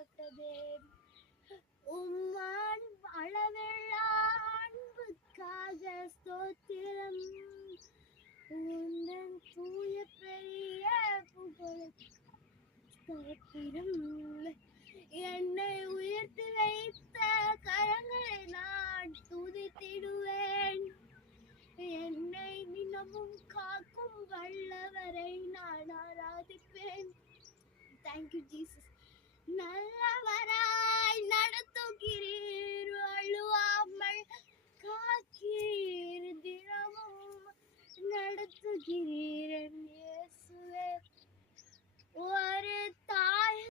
தக்கதே. உம்மான் அளவில்லா அன்புக்காக ஸ்தோத்திரம். உந்தன் தூய பெரிய புகழுக்கு ஸ்தோத்திரம். என்னை உயர்த்தி வைத்த கரங்களை நான் துதித்திடுவேன். என்னை தினமும் காக்கும் வல்லவரை நான் ஆராதிப்பேன். Thank you Jesus. நல்லவராய் நடத்துகிறீர், அழுவாமல் காக்கிறீர், தினமும் நடத்துகிறீர் என் இயேசுவே. ஒரு தாய்